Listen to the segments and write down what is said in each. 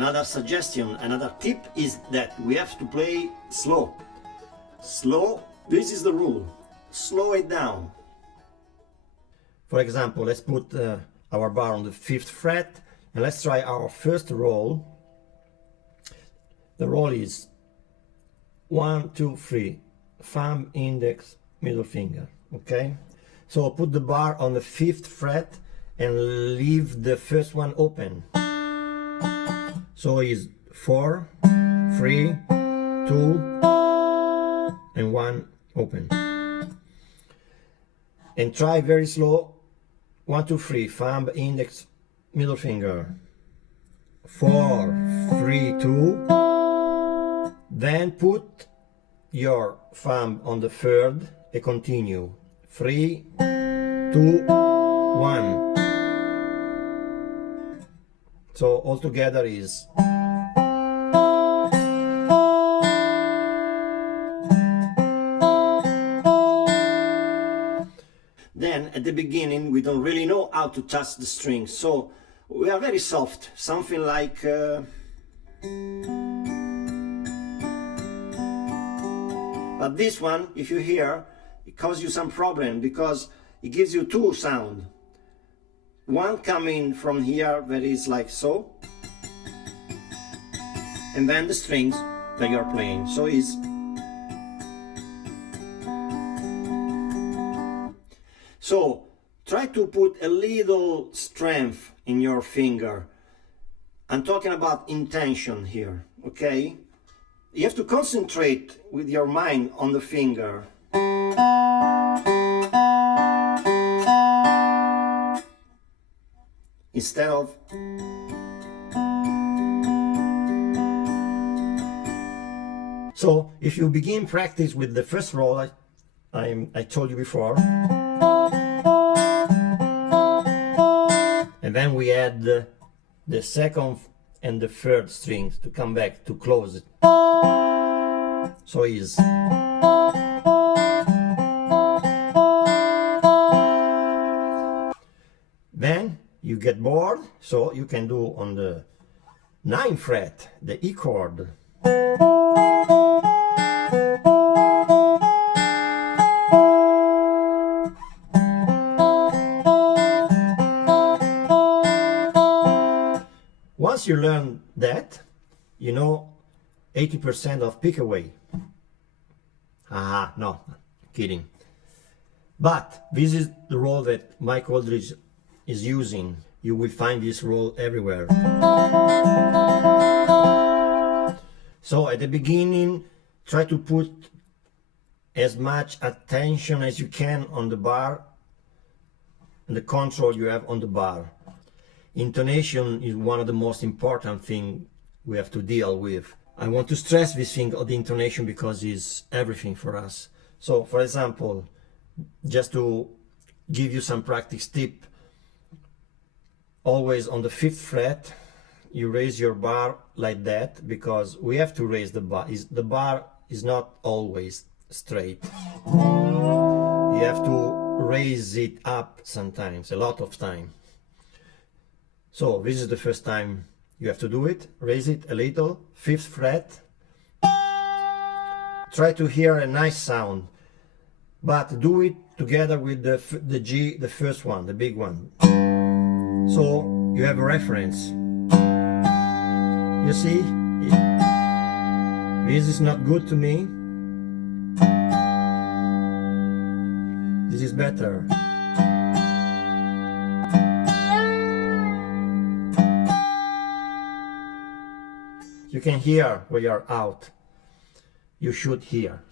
another suggestion, another tip is that we have to play slow. Slow, this is the rule. Slow it down. For example, let's put our bar on the 5th fret and let's try our first roll. The roll is 1, 2, 3, thumb, index, middle finger. Okay? So put the bar on the 5th fret and leave the first one open. So it's 4, 3, 2, and 1 open. And try very slow. 1, 2, 3, thumb, index, middle finger. 4, 3, 2. Then put your thumb on the 3rd and continue. 3, 2, 1. So altogether is then at the beginning we don't really know how to touch the strings, so we are very soft, something like but this one, if you hear, it causes you some problem because it gives you two sound. One coming from here that is like so, and then the strings that you're playing. So is so try to put a little strength in your finger. I'm talking about intention here, okay? You have to concentrate with your mind on the finger. Instead of so if you begin practice with the first roll I told you before, and then we add the second and the 3rd strings to come back to close it. So is then you get bored, so you can do on the 9th fret the E chord. Once you learn that, you know 80% of pick away. No, kidding. But this is the roll that Mike Aldridge is using. You will find this roll everywhere. So at the beginning, try to put as much attention as you can on the bar and the control you have on the bar. Intonation is one of the most important things we have to deal with. I want to stress this thing of the intonation because it's everything for us. So for example, just to give you some practice tip, always on the 5th fret you raise your bar like that, because we have to raise the bar. The bar is not always straight. You have to raise it up sometimes, a lot of time. So this is the first time you have to do it. Raise it a little, 5th fret. Try to hear a nice sound, but do it together with the G, the first one, the big one. So you have a reference. You see, this is not good to me. This is better. You can hear where you're out. You should hear.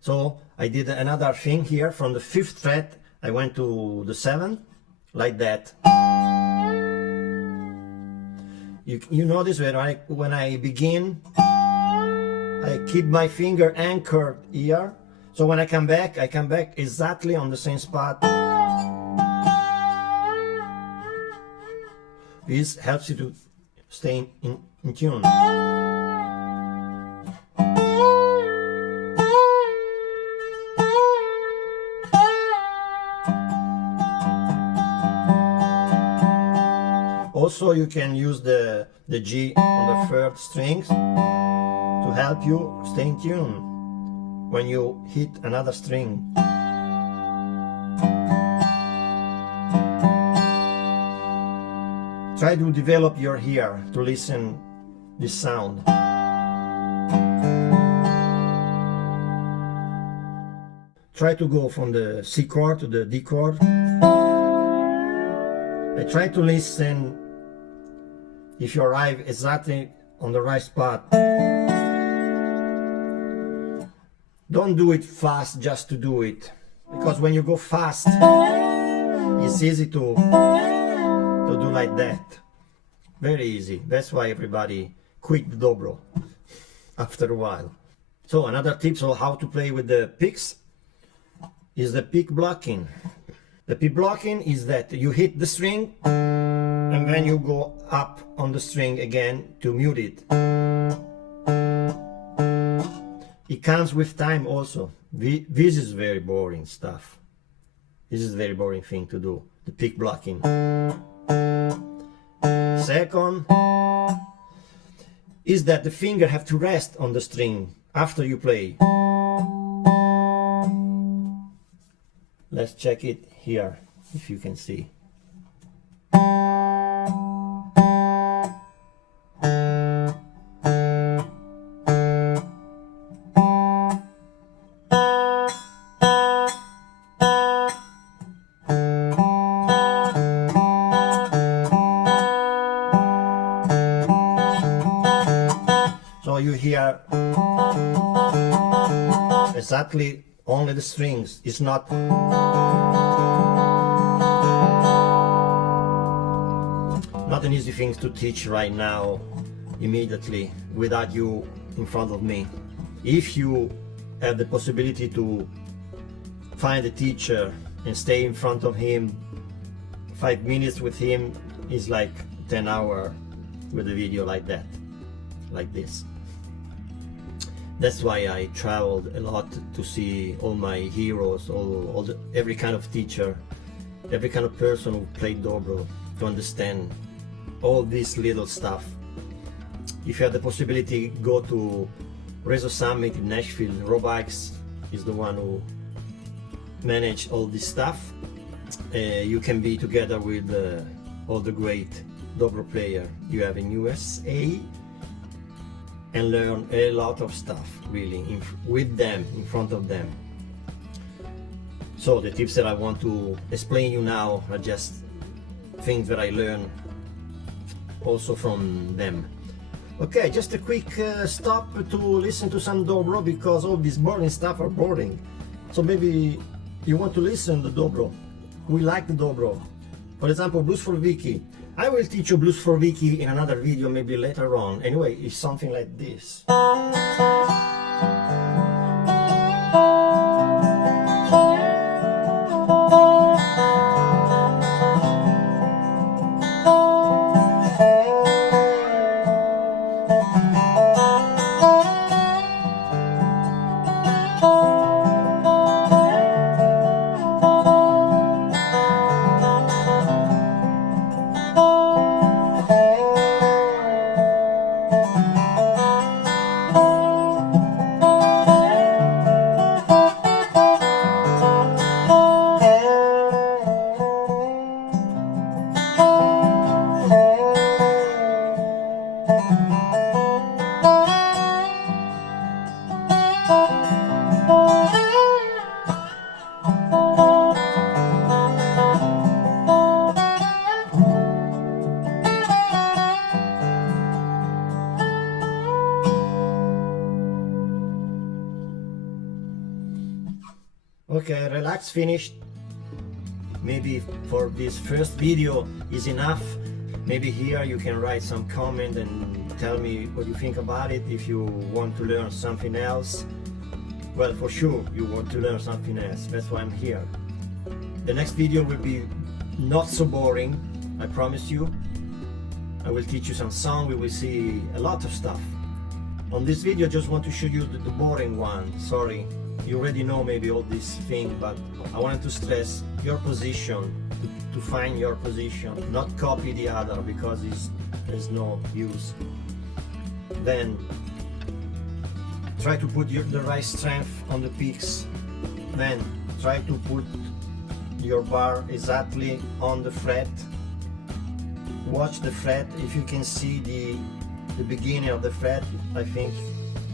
So I did another thing here. From the 5th fret I went to the 7th, like that. You notice when I begin, I keep my finger anchored here. So when I come back exactly on the same spot. This helps you to stay in tune. Also you can use the G on the third strings to help you stay in tune when you hit another string. Try to develop your ear to listen this sound. Try to go from the C chord to the D chord. And try to listen if you arrive exactly on the right spot. Don't do it fast just to do it, because when you go fast, it's easy to do like that. Very easy. That's why everybody quit the dobro after a while. So another tip on how to play with the picks is the pick blocking. The pick blocking is that you hit the string and then you go up on the string again to mute it. It comes with time also. This is very boring stuff. This is a very boring thing to do, the pick blocking. Second is that the finger have to rest on the string after you play. Let's check it here, if you can see. So you hear exactly only the strings. It's not an easy thing to teach right now immediately without you in front of me. If you have the possibility to find a teacher and stay in front of him, 5 minutes with him is like 10 hours with a video like that, like this. That's why I traveled a lot to see all my heroes, every kind of teacher, every kind of person who played dobro, to understand all this little stuff. If you have the possibility, go to Reso Summit in Nashville. Rob Ikes is the one who managed all this stuff. You can be together with all the great dobro player you have in USA and learn a lot of stuff, really, with them, in front of them. So the tips that I want to explain you now are just things that I learned also from them. Okay, just a quick stop to listen to some dobro, because all this boring stuff are boring. So maybe you want to listen to the dobro. We like the dobro. For example, Blues for Vicky. I will teach you Blues for Vicky in another video, maybe later on. Anyway, it's something like this. Okay, relax, finished. Maybe for this first video is enough. Maybe here you can write some comment and tell me what you think about it. If you want to learn something else, well, for sure you want to learn something else. That's why I'm here. The next video will be not so boring, I promise you. I will teach you some song, we will see a lot of stuff. On this video, I just want to show you the boring one. Sorry, you already know maybe all this thing, but I wanted to stress your position to find your position, not copy the other because there's no use. Then try to put the right strength on the picks. Then try to put your bar exactly on the fret. Watch the fret. If you can see the beginning of the fret, I think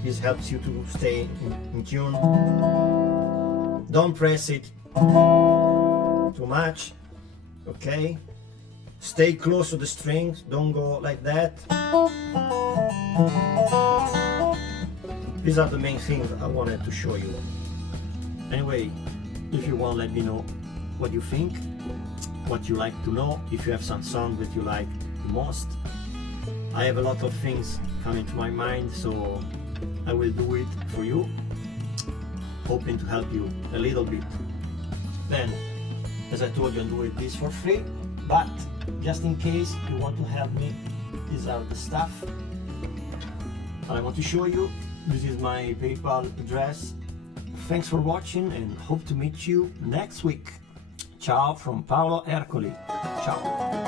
this helps you to stay in tune. Don't press it too much, okay? Stay close to the strings, don't go like that. These are the main things I wanted to show you. Anyway, if you want, let me know what you think, what you like to know, if you have some song that you like the most. I have a lot of things coming to my mind, so I will do it for you, hoping to help you a little bit. Then, as I told you, I'm doing this for free, but just in case you want to help me, these are the stuff I want to show you. This is my PayPal address. Thanks for watching and hope to meet you next week. Ciao from Paolo Ercoli. Ciao.